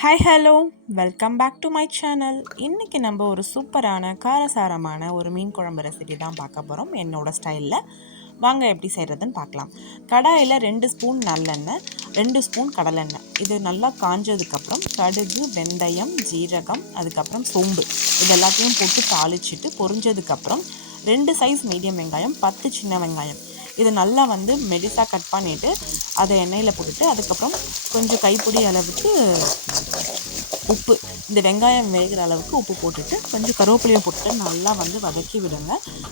Hi hello, welcome back to my channel. இன்றைக்கி நம்ம ஒரு சூப்பரான காரசாரமான ஒரு மீன் குழம்பு ரெசிபி தான் பார்க்க போகிறோம் என்னோடய ஸ்டைலில். வாங்க எப்படி செய்கிறதுன்னு பார்க்கலாம். கடாயில் 2 ஸ்பூன் நல்லெண்ணெய், 2 ஸ்பூன் கடலெண்ணெய், இது நல்லா காஞ்சதுக்கப்புறம் கடுகு, வெந்தயம், ஜீரகம், அதுக்கப்புறம் சோம்பு இது எல்லாத்தையும் போட்டு தாளிச்சிட்டு பொரிஞ்சதுக்கப்புறம் 2 சைஸ் மீடியம் வெங்காயம், 10 சின்ன வெங்காயம் இது நல்லா மெலிசாக கட் பண்ணிவிட்டு அதை எண்ணெயில் போட்டுட்டு அதுக்கப்புறம் கொஞ்சம் கைப்பிடி அளவுக்கு உப்பு, இந்த வெங்காயம் வேகிற அளவுக்கு உப்பு போட்டுட்டு கொஞ்சம் கருவேப்பிலையும் போட்டுட்டு நல்லா வதக்கி விடுங்க.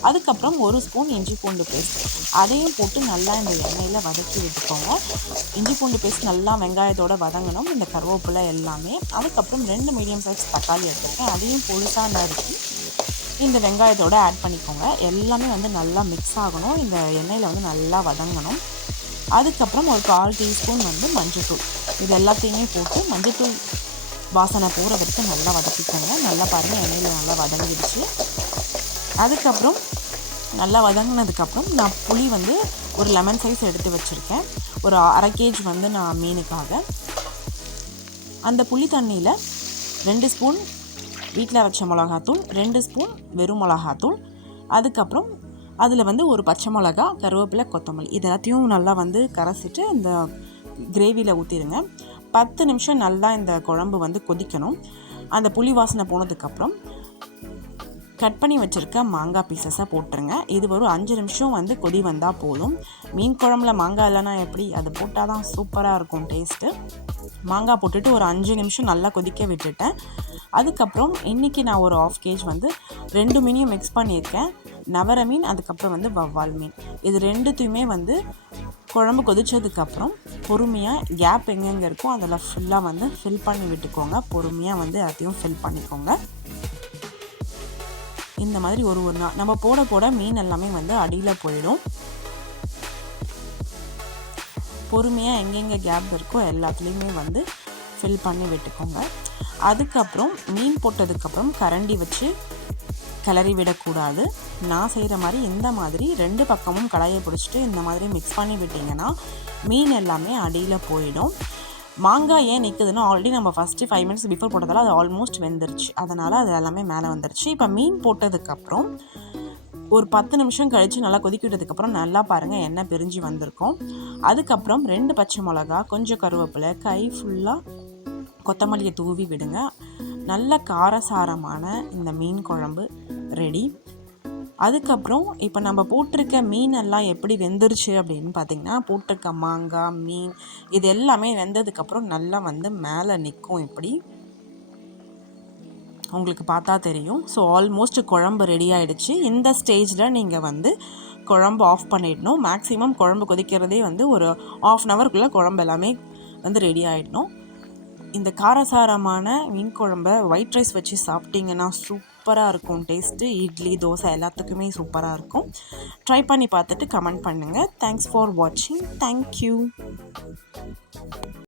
அதுக்கப்புறம் 1 ஸ்பூன் இஞ்சி பூண்டு பேஸ்ட் அதையும் போட்டு நல்லா இந்த எண்ணெயில் வதக்கி விட்டுக்கோங்க. இஞ்சி பூண்டு பேஸ்ட் நல்லா வெங்காயத்தோடு வதங்கணும், இந்த கருவேப்பிலை எல்லாமே. அதுக்கப்புறம் 2 மீடியம் சைஸ் தக்காளி எடுத்துருக்கேன், அதையும் பொழுசாக நறுக்கி இந்த வெங்காயத்தோடு ஆட் பண்ணிக்கோங்க. எல்லாமே நல்லா மிக்ஸ் ஆகணும், இந்த எண்ணெயில் நல்லா வதங்கணும். அதுக்கப்புறம் ஒரு 1/4 டீஸ்பூன் மஞ்சள்தூள் இது எல்லாத்தையுமே போட்டு மஞ்சள்தூள் வாசனை போகிற வரைக்கும் நல்லா வதக்கிக்கோங்க. நல்லா பாருங்கள், எண்ணெயில் நல்லா வதங்கிடுச்சு. அதுக்கப்புறம் நல்லா வதங்கினதுக்கப்புறம் நான் புளி ஒரு லெமன் சைஸ் எடுத்து வச்சுருக்கேன், ஒரு 1/2 கேஜ் நான் மீனுக்காக. அந்த புளி தண்ணியில் 2 ஸ்பூன் வீட்டில் அரைச்ச மிளகாத்தூள், 2 ஸ்பூன் வெறும் மிளகாத்தூள், அதுக்கப்புறம் அதில் ஒரு பச்சை மிளகா, கருவேப்பிலை, கொத்தமல்லி இது எல்லாத்தையும் நல்லா கரைச்சிட்டு இந்த கிரேவியில் ஊற்றிடுங்க. 10 நிமிஷம் நல்லா இந்த குழம்பு கொதிக்கணும். அந்த புளி வாசனை போனதுக்கப்புறம் கட் பண்ணி வச்சுருக்க மாங்காய் பீசஸை போட்டுருங்க. இது ஒரு 5 நிமிஷம் கொதி வந்தால் போதும். மீன் குழம்புல மாங்காய் இல்லைன்னா எப்படி, அது போட்டால் தான் சூப்பராக இருக்கும் டேஸ்ட்டு. மாங்காய் போட்டுட்டு ஒரு 5 நிமிஷம் நல்லா கொதிக்க விட்டுட்டேன். அதுக்கப்புறம் இன்றைக்கி நான் ஒரு 1/2 கேஜ் 2 மீனையும் மிக்ஸ் பண்ணியிருக்கேன். நவர மீன், அதுக்கப்புறம் வவ்வால் மீன் இது ரெண்டுத்தையுமே குழம்பு கொதித்ததுக்கப்புறம் பொறுமையாக கேப் எங்கெங்கே இருக்கோ அதில் ஃபுல்லாக ஃபில் பண்ணி விட்டுக்கோங்க. பொறுமையாக அதையும் ஃபில் பண்ணிக்கோங்க. இந்த மாதிரி ஒரு நாள் நம்ம போட போட மீன் எல்லாமே அடியில் போயிடும். பொறுமையாக எங்கெங்கே கேப் இருக்கோ எல்லாத்துலேயுமே ஃபில் பண்ணி விட்டுக்கோங்க. அதுக்கப்புறம் மீன் போட்டதுக்கப்புறம் கரண்டி வச்சு கிளறி விடக்கூடாது. நான் செய்கிற மாதிரி இந்த மாதிரி 2 பக்கமும் கடாயை பிடிச்சிட்டு இந்த மாதிரி மிக்ஸ் பண்ணி விட்டிங்கன்னா மீன் எல்லாமே அடியில் போயிடும். மாங்காய் ஏன் நிற்குதுன்னா, ஆல்ரெடி நம்ம ஃபஸ்ட்டு 5 மினிட்ஸ் பிஃபோர் போட்டதால் அது ஆல்மோஸ்ட் வெந்துருச்சு, அதனால் அது எல்லாமே மேலே வந்துருச்சு. இப்போ மீன் போட்டதுக்கப்புறம் ஒரு 10 நிமிஷம் கழித்து நல்லா கொதிக்க விட்டதுக்கப்புறம் நல்லா பாருங்கள் எண்ணெய் பிரிஞ்சு வந்திருக்கும். அதுக்கப்புறம் 2 பச்சை மிளகா, கொஞ்சம் கருவேப்பிலை, கை ஃபுல்லாக கொத்தமல்லியை தூவி விடுங்க. நல்ல காரசாரமான இந்த மீன் குழம்பு ரெடி. அதுக்கப்புறம் இப்போ நம்ம போட்டிருக்க மீனெல்லாம் எப்படி வெந்துருச்சு அப்படின்னு பார்த்திங்கன்னா, போட்டிருக்க மாங்காய், மீன் இது எல்லாமே வெந்ததுக்கப்புறம் நல்லா மேலே நிற்கும். இப்படி உங்களுக்கு பார்த்தா தெரியும். ஸோ ஆல்மோஸ்ட் குழம்பு ரெடி ஆகிடுச்சு. இந்த ஸ்டேஜில் நீங்கள் குழம்பு ஆஃப் பண்ணிடணும். மேக்ஸிமம் குழம்பு கொதிக்கிறதே ஒரு 1/2 ஹவருக்குள்ளே குழம்பு எல்லாமே ரெடி ஆகிடணும். இந்த காரசாரமான மீன் குழம்பை ஒயிட் ரைஸ் வச்சு சாப்பிட்டிங்கன்னா சூப்பராக இருக்கும் டேஸ்ட்டு. இட்லி, தோசை எல்லாத்துக்குமே சூப்பராக இருக்கும். ட்ரை பண்ணி பார்த்துட்டு கமெண்ட் பண்ணுங்கள். தேங்க்ஸ் ஃபார் வாட்சிங். தேங்க்யூ.